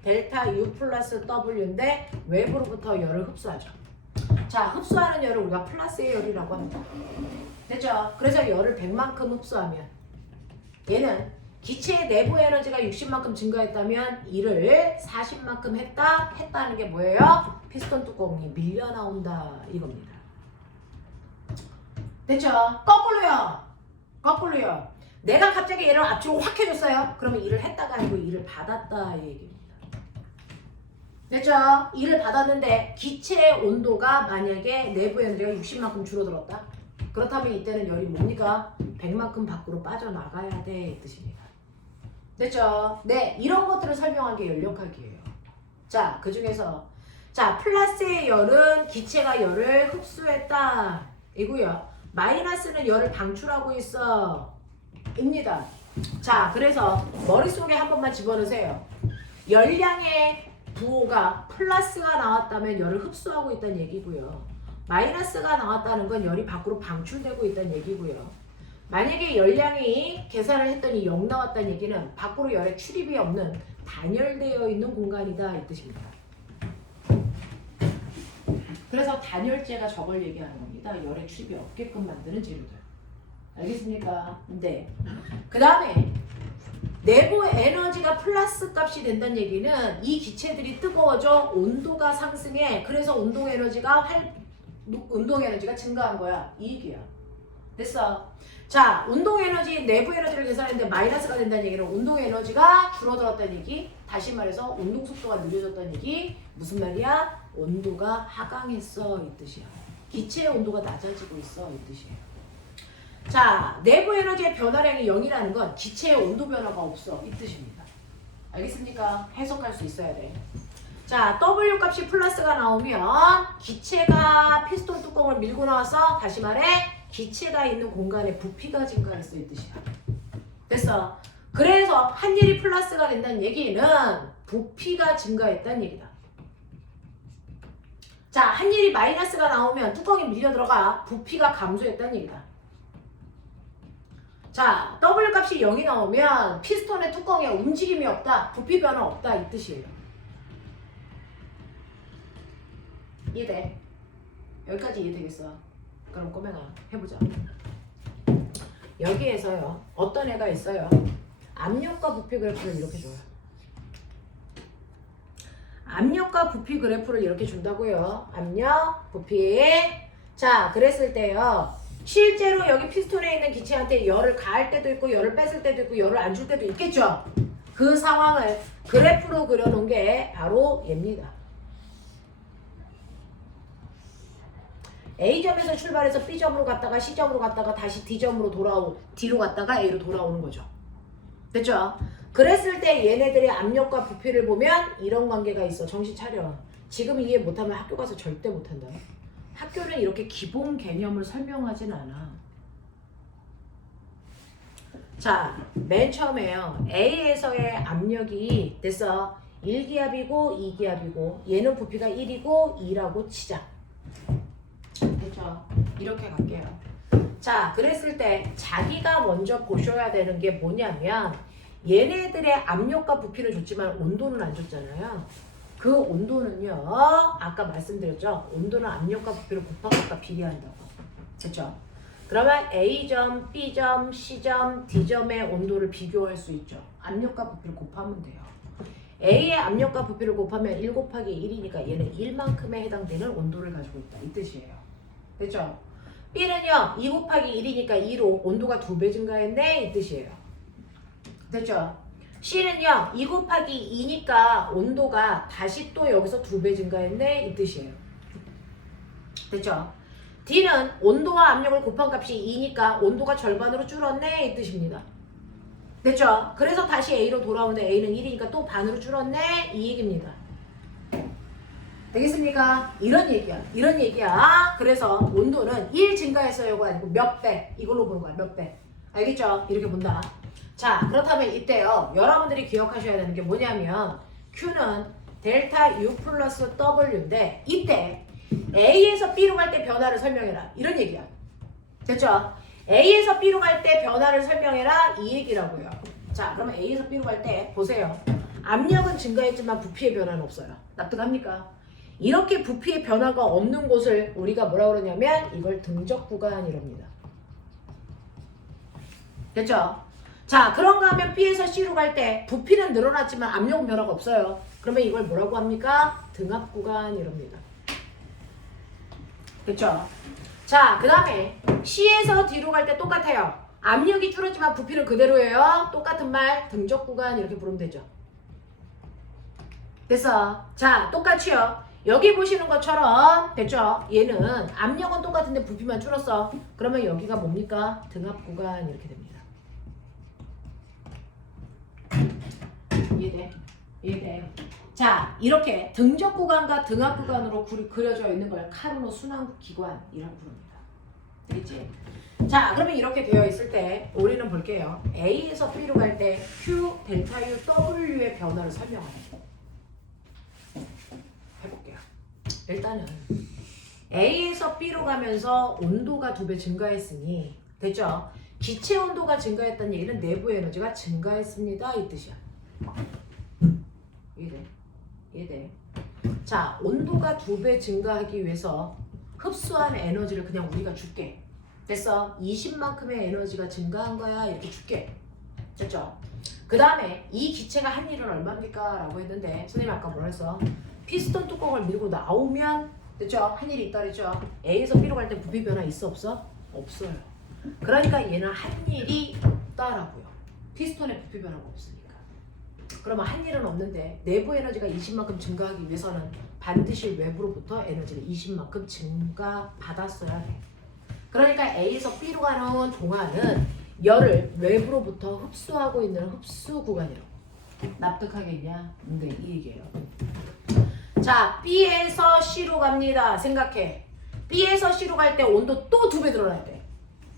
델타 U 플러스 W인데 외부로부터 열을 흡수하죠. 자, 흡수하는 열을 우리가 플러스의 열이라고 합니다. 됐죠? 그래서 열을 100만큼 흡수하면 얘는 기체의 내부 에너지가 60만큼 증가했다면 이를 40만큼 했다는 게 뭐예요? 피스톤 뚜껑이 밀려 나온다 이겁니다. 됐죠? 거꾸로요. 내가 갑자기 얘를 앞으로 확 해줬어요. 그러면 일을 했다가 아니고 일을 받았다 이 얘기입니다. 됐죠? 일을 받았는데 기체의 온도가 만약에 내부 에너지가 60만큼 줄어들었다. 그렇다면 이때는 열이 뭡니까? 100만큼 밖으로 빠져나가야 돼 이 뜻입니다. 됐죠? 네, 이런 것들을 설명한 게 열역학이에요. 자, 그 중에서 자, 플러스의 열은 기체가 열을 흡수했다 이고요. 마이너스는 열을 방출하고 있어 입니다. 자, 그래서 머릿속에 한 번만 집어넣으세요. 열량의 부호가 플러스가 나왔다면 열을 흡수하고 있다는 얘기고요. 마이너스가 나왔다는 건 열이 밖으로 방출되고 있다는 얘기고요. 만약에 열량이 계산을 했더니 0 나왔다는 얘기는 밖으로 열의 출입이 없는 단열되어 있는 공간이다 이 뜻입니다. 그래서 단열재가 저걸 얘기하는 겁니다. 열의 출입이 없게끔 만드는 재료들. 알겠습니까? 네. 그 다음에 내부 에너지가 플러스 값이 된다는 얘기는 이 기체들이 뜨거워져 온도가 상승해. 그래서 운동 에너지가 증가한 거야. 이 얘기야. 됐어. 자, 운동 에너지, 내부 에너지를 계산했는데 마이너스가 된다는 얘기는 운동 에너지가 줄어들었다는 얘기. 다시 말해서 운동 속도가 느려졌다는 얘기. 무슨 말이야? 온도가 하강했어 이 뜻이야. 기체의 온도가 낮아지고 있어 이 뜻이에요. 자, 내부 에너지의 변화량이 0이라는 건 기체의 온도 변화가 없어 이 뜻입니다. 알겠습니까? 해석할 수 있어야 돼. 자, W 값이 플러스가 나오면 기체가 피스톤 뚜껑을 밀고 나와서 다시 말해 기체가 있는 공간에 부피가 증가했어 이 뜻이야. 됐어. 그래서 한 일이 플러스가 된다는 얘기는 부피가 증가했다는 얘기다. 자, 한 일이 마이너스가 나오면 뚜껑이 밀려 들어가 부피가 감소했다는 얘기다. 자, W 값이 0이 나오면 피스톤의 뚜껑에 움직임이 없다, 부피 변화 없다 이 뜻이에요. 이해돼? 여기까지 이해되겠어? 그럼 꼬맹아 해보자. 여기에서요 어떤 애가 있어요. 압력과 부피 그래프를 이렇게 줘요. 압력과 부피 그래프를 이렇게 준다고요. 압력, 부피. 자, 그랬을 때요. 실제로 여기 피스톤에 있는 기체한테 열을 가할 때도 있고 열을 뺐을 때도 있고 열을 안 줄 때도 있겠죠. 그 상황을 그래프로 그려놓은 게 바로 얘입니다. A점에서 출발해서 B점으로 갔다가 C점으로 갔다가 다시 D점으로 D로 갔다가 A로 돌아오는 거죠. 됐죠? 그랬을 때 얘네들의 압력과 부피를 보면 이런 관계가 있어. 정신 차려. 지금 이해 못하면 학교 가서 절대 못한다. 학교는 이렇게 기본 개념을 설명하진 않아. 자, 맨 처음에요. A에서의 압력이 됐어. 1기압이고 2기압이고 얘는 부피가 1이고 2라고 치자. 됐죠? 이렇게 갈게요. 자, 그랬을 때 자기가 먼저 보셔야 되는 게 뭐냐면 얘네들의 압력과 부피를 줬지만 온도는 안 줬잖아요. 그 온도는요, 아까 말씀드렸죠? 온도는 압력과 부피를 곱하기가 비례한다고. 그렇죠? 그러면 A점, B점, C점, D점의 온도를 비교할 수 있죠. 압력과 부피를 곱하면 돼요. A의 압력과 부피를 곱하면 1 곱하기 1이니까 얘는 1만큼에 해당되는 온도를 가지고 있다. 이 뜻이에요. 됐죠? B는요, 2 곱하기 1이니까 2로 온도가 2배 증가했네. 이 뜻이에요. 됐죠? C는요, 2 곱하기 2니까 온도가 다시 또 여기서 2배 증가했네. 이 뜻이에요. 됐죠? D는 온도와 압력을 곱한 값이 2니까 온도가 절반으로 줄었네. 이 뜻입니다. 됐죠? 그래서 다시 A로 돌아오는데 A는 1이니까 또 반으로 줄었네. 이 얘기입니다. 되겠습니까? 이런 얘기야. 그래서 온도는 1 증가했어요가 아니고 몇 배. 이걸로 보는 거야. 몇 배. 알겠죠? 이렇게 본다. 자, 그렇다면 이때요. 여러분들이 기억하셔야 되는 게 뭐냐면 Q는 델타 U 플러스 W인데 이때 A에서 B로 갈 때 변화를 설명해라. 이런 얘기야. 됐죠? A에서 B로 갈 때 변화를 설명해라. 이 얘기라고요. 자, 그러면 A에서 B로 갈 때 보세요. 압력은 증가했지만 부피의 변화는 없어요. 납득합니까? 이렇게 부피의 변화가 없는 곳을 우리가 뭐라 그러냐면 이걸 등적 구간이랍니다. 됐죠? 자, 그런가 하면 B에서 C로 갈 때 부피는 늘어났지만 압력은 변화가 없어요. 그러면 이걸 뭐라고 합니까? 등압 구간이랍니다. 됐죠? 자, 그 다음에 C에서 D로 갈 때 똑같아요. 압력이 줄었지만 부피는 그대로예요. 똑같은 말 등적 구간 이렇게 부르면 되죠. 됐어. 자, 똑같이요. 여기 보시는 것처럼 됐죠? 얘는 압력은 똑같은데 부피만 줄었어. 그러면 여기가 뭡니까? 등압 구간 이렇게 됩니다. 이해돼? 이해돼? 자, 이렇게 등적 구간과 등압 구간으로 그려져 있는 걸 카르노 순환기관이라고 부릅니다. 되겠지? 자, 그러면 이렇게 되어 있을 때 우리는 볼게요. A에서 B로 갈 때 Q, 델타 U, W의 변화를 설명해요. 해볼게요. 일단은 A에서 B로 가면서 온도가 2배 증가했으니 됐죠? 기체 온도가 증가했다는 얘기는 내부 에너지가 증가했습니다 이 뜻이야. 이해돼? 이해돼? 자, 온도가 2배 증가하기 위해서 흡수한 에너지를 그냥 우리가 줄게. 됐어? 20만큼의 에너지가 증가한 거야 이렇게 줄게. 됐죠? 그 다음에 이 기체가 한 일은 얼마입니까? 라고 했는데 선생님 아까 뭐라 했어? 피스톤 뚜껑을 밀고 나오면 됐죠? 한 일이 있다 그랬죠? A에서 B로 갈 때 부피 변화 있어 없어? 없어요. 그러니까 얘는 한 일이 없다라고요. 피스톤에 부피 변화가 없으니까. 그러면 한 일은 없는데 내부 에너지가 20만큼 증가하기 위해서는 반드시 외부로부터 에너지를 20만큼 증가받았어야 돼. 그러니까 A에서 B로 가는 동안은 열을 외부로부터 흡수하고 있는 흡수 구간이라고. 납득하겠냐? 네, 이 얘기예요. 자, B에서 C로 갑니다. 생각해. B에서 C로 갈 때 온도 또 2배 늘어날 때.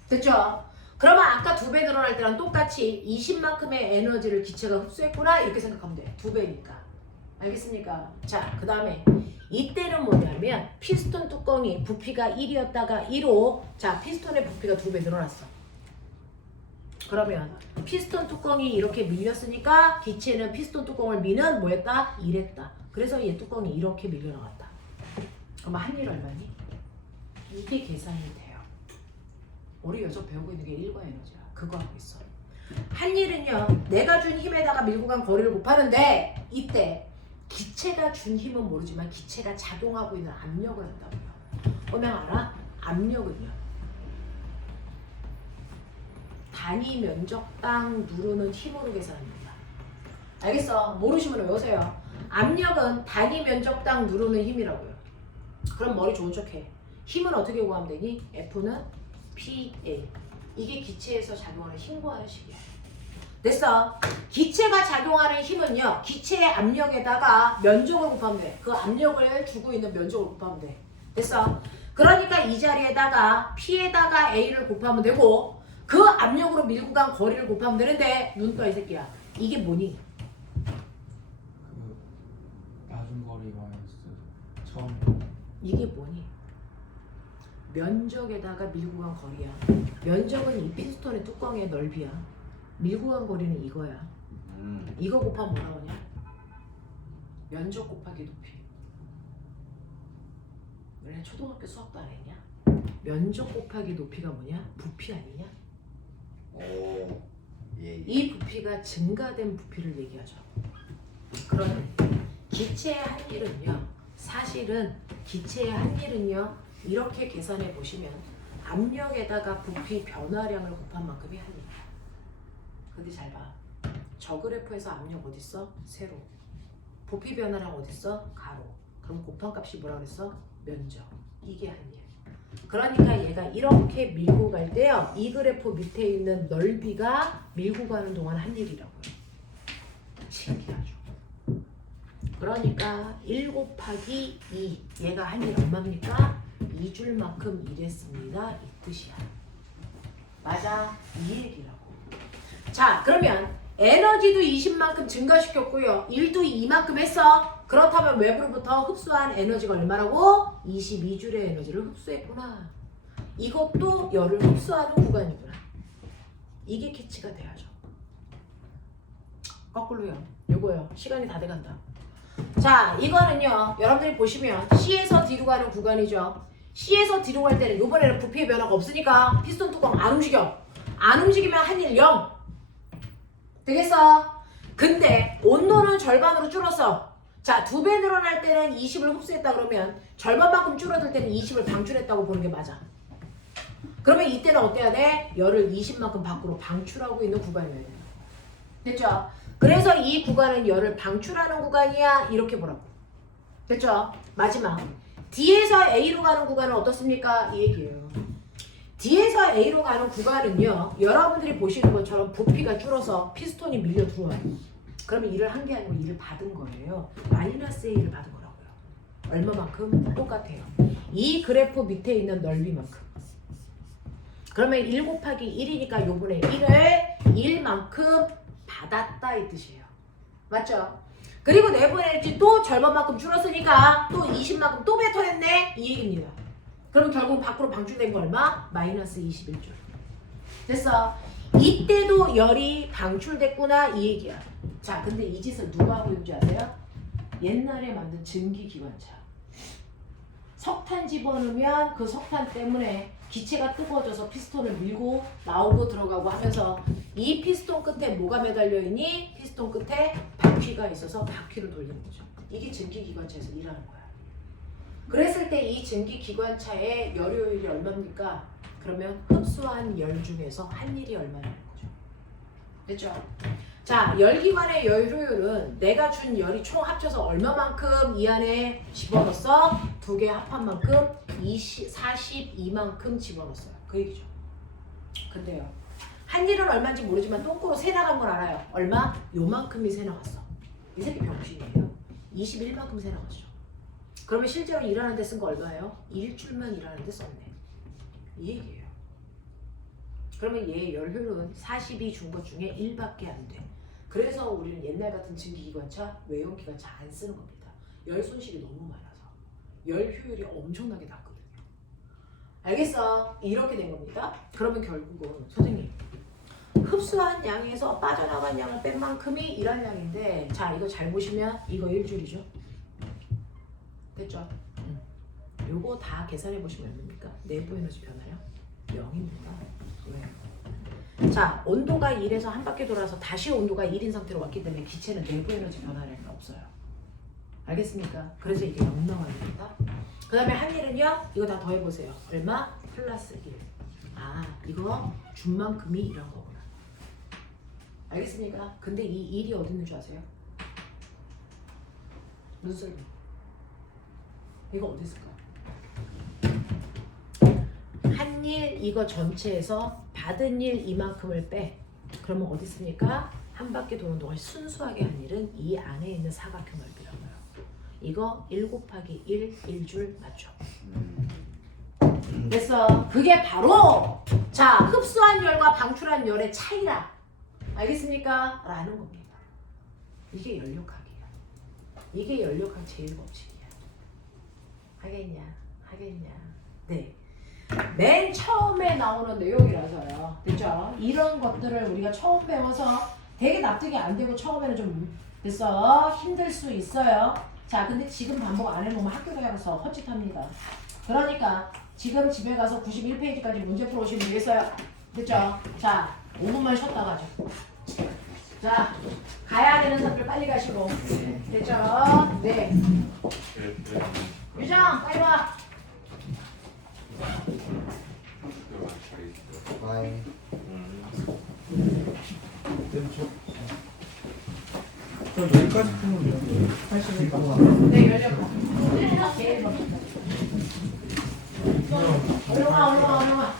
됐죠? 그러면 아까 2배 늘어날 때랑 똑같이 20만큼의 에너지를 기체가 흡수했구나 이렇게 생각하면 돼. 2배니까. 알겠습니까? 자, 그 다음에 이때는 뭐냐면 피스톤 뚜껑이 부피가 1이었다가 2로 자, 피스톤의 부피가 2배 늘어났어. 그러면 피스톤 뚜껑이 이렇게 밀렸으니까 기체는 피스톤 뚜껑을 미는 뭐였다? 이랬다. 그래서 얘 뚜껑이 이렇게 밀려나갔다. 그럼 한 일 얼마니? 이게 계산이 돼요. 우리 여기서 배우고 있는 게 일과 에너지야. 그거 하고 있어. 한 일은요, 내가 준 힘에다가 밀고 간 거리를 곱하는데 이때 기체가 준 힘은 모르지만 기체가 작용하고 있는 압력을 한다고요. 그러면 알아? 압력은요, 단위 면적당 누르는 힘으로 계산합니다. 알겠어? 모르시면 외우세요. 압력은 단위 면적당 누르는 힘이라고요. 그럼 머리 좋은 척해. 힘은 어떻게 구하면 되니? F는 PA. 이게 기체에서 작용하는 힘 구하는 식이야. 됐어? 기체가 작용하는 힘은요, 기체의 압력에다가 면적을 곱하면 돼. 그 압력을 주고 있는 면적을 곱하면 돼. 됐어? 그러니까 이 자리에다가 P에다가 A를 곱하면 되고 그 압력으로 밀고 간 거리를 곱하면 되는데 눈 떠 이 새끼야. 이게 뭐니? 그 낮은 거리가 처음. 이게 뭐니? 면적에다가 밀고 간 거리야. 면적은 이 피스톤의 뚜껑의 넓이야. 밀고 간 거리는 이거야. 이거 곱하면 뭐라 하냐? 면적 곱하기 높이. 원래 초등학교 수학도 안 했냐? 면적 곱하기 높이가 뭐냐? 부피 아니냐? 오, 예. 이 부피가 증가된 부피를 얘기하죠. 그러면 기체의 한 일은요, 사실은 기체의 한 일은요, 이렇게 계산해 보시면 압력에다가 부피 변화량을 곱한 만큼이 한 일이야. 근데 잘 봐. 저 그래프에서 압력 어디 있어? 세로. 부피 변화량 어디 있어? 가로. 그럼 곱한 값이 뭐라 그랬어? 면적. 이게 한 일. 그러니까 얘가 이렇게 밀고 갈 때요, 이 그래프 밑에 있는 넓이가 밀고 가는 동안 한 일이라고요. 신기하죠. 그러니까 1 곱하기 2, 얘가 한 일 얼마입니까? 2줄만큼 일했습니다 이 뜻이야. 맞아? 이 얘기라고. 자, 그러면 에너지도 20만큼 증가시켰고요, 일도 이만큼 했어. 그렇다면 외부로부터 흡수한 에너지가 얼마라고? 22줄의 에너지를 흡수했구나. 이것도 열을 흡수하는 구간이구나. 이게 캐치가 돼야죠. 거꾸로요. 요거요. 시간이 다 돼간다. 자, 이거는요. 여러분들이 보시면 C에서 D로 가는 구간이죠. C에서 D로 갈 때는 이번에는 부피의 변화가 없으니까 피스톤 뚜껑 안 움직여. 안 움직이면 한일 0. 되겠어? 근데 온도는 절반으로 줄었어. 자, 2배 늘어날 때는 20을 흡수했다 그러면 절반만큼 줄어들 때는 20을 방출했다고 보는 게 맞아. 그러면 이때는 어때야 돼? 열을 20만큼 밖으로 방출하고 있는 구간이어야 돼. 됐죠? 그래서 이 구간은 열을 방출하는 구간이야. 이렇게 보라고. 됐죠? 마지막. D에서 A로 가는 구간은 어떻습니까? 이 얘기예요. D에서 A로 가는 구간은요. 여러분들이 보시는 것처럼 부피가 줄어서 피스톤이 밀려 들어와요. 그러면 일을 한 게 아니고 일을 받은 거예요. 마이너스 A를 받은 거라고요. 얼마만큼? 똑같아요. 이 그래프 밑에 있는 넓이만큼. 그러면 1 곱하기 1이니까 요번에 1을 1만큼 받았다 이 뜻이에요. 맞죠? 그리고 내부 에너지 또 절반만큼 줄었으니까 또 20만큼 또 뱉어냈네 이 얘기입니다. 그럼 결국 밖으로 방출된 거 얼마? 마이너스 21줄. 됐어. 이때도 열이 방출됐구나 이 얘기야. 자, 근데 이 짓을 누가 하고 있는지 아세요? 옛날에 만든 증기기관차. 석탄 집어넣으면 그 석탄 때문에 기체가 뜨거워져서 피스톤을 밀고 나오고 들어가고 하면서 이 피스톤 끝에 뭐가 매달려 있니? 피스톤 끝에 바퀴가 있어서 바퀴를 돌리는 거죠. 이게 증기기관차에서 일하는 거야. 그랬을 때 이 증기기관차의 열효율이 얼마입니까? 그러면 흡수한 열 중에서 한 일이 얼마냐는 거죠. 됐죠? 자, 열기관의 열효율은 내가 준 열이 총 합쳐서 얼마만큼 이 안에 집어넣었어? 두 개 합한 만큼 42만큼 집어넣었어요. 그 얘기죠. 근데요. 한 일은 얼마인지 모르지만 똥꼬로 새 나간 걸 알아요. 얼마? 요만큼이 새 나갔어. 이 새끼 병신이에요. 21만큼 새 나갔죠. 그러면 실제로 일하는 데 쓴 거 얼마예요? 일줄만 일하는 데 썼네. 이 얘기예요. 그러면 얘 열효율은 42 준 것 중에 1밖에 안 돼. 그래서 우리는 옛날 같은 증기기관차, 외연기관차 안 쓰는 겁니다. 열 손실이 너무 많아서. 열 효율이 엄청나게 낮거든요. 알겠어? 이렇게 된 겁니다. 그러면 결국은 선생님 흡수한 양에서 빠져나간 양을 뺀 만큼이 일한 양인데 자 이거 잘 보시면 이거 1줄이죠. 됐죠? 요거 다 계산해 보시면 얼마입니까? 내부 에너지 변화요? 0입니다. 왜? 자, 온도가 1에서 한 바퀴 돌아서 다시 온도가 1인 상태로 왔기 때문에 기체는 내부 에너지 변화라는 게 없어요. 알겠습니까? 그래서 이게 0 나와야 됩니다. 그 다음에 한일은요, 이거 다 더해보세요. 얼마? 플러스 1. 아, 이거 준 만큼이 이런 거구나. 알겠습니까? 근데 이 1이 어디 있는 줄 아세요? 무슨 소리? 이거 어디 있을까요? 한 일 이거 전체에서 받은 일 이만큼을 빼. 그러면 어디 있습니까? 한 바퀴 도는 동안 순수하게 한 일은 이 안에 있는 사각형 넓이라고요. 이거 1 곱하기 1, 1줄 맞죠? 됐어. 그게 바로 자 흡수한 열과 방출한 열의 차이라. 알겠습니까? 라는 겁니다. 이게 연력학이야. 이게 연력학 제1법칙이야. 하겠냐? 하겠냐? 네. 맨 처음에 나오는 내용이라서요. 됐죠? 이런 것들을 우리가 처음 배워서 되게 납득이 안 되고 처음에는 좀 됐어. 힘들 수 있어요. 자, 근데 지금 반복 안 해놓으면 학교에 가서 헛짓합니다. 그러니까 지금 집에 가서 91페이지까지 문제 풀어오시면 되겠어요. 됐죠? 자, 5분만 쉬었다 가죠. 자, 가야 되는 사람들 빨리 가시고. 됐죠? 네. 유정, 빨리 와. 바이. 그럼 여기까지 풀면 80일 네, 열려봐. 제일 먼저. 얼른 와, 얼른 와, 얼른 와.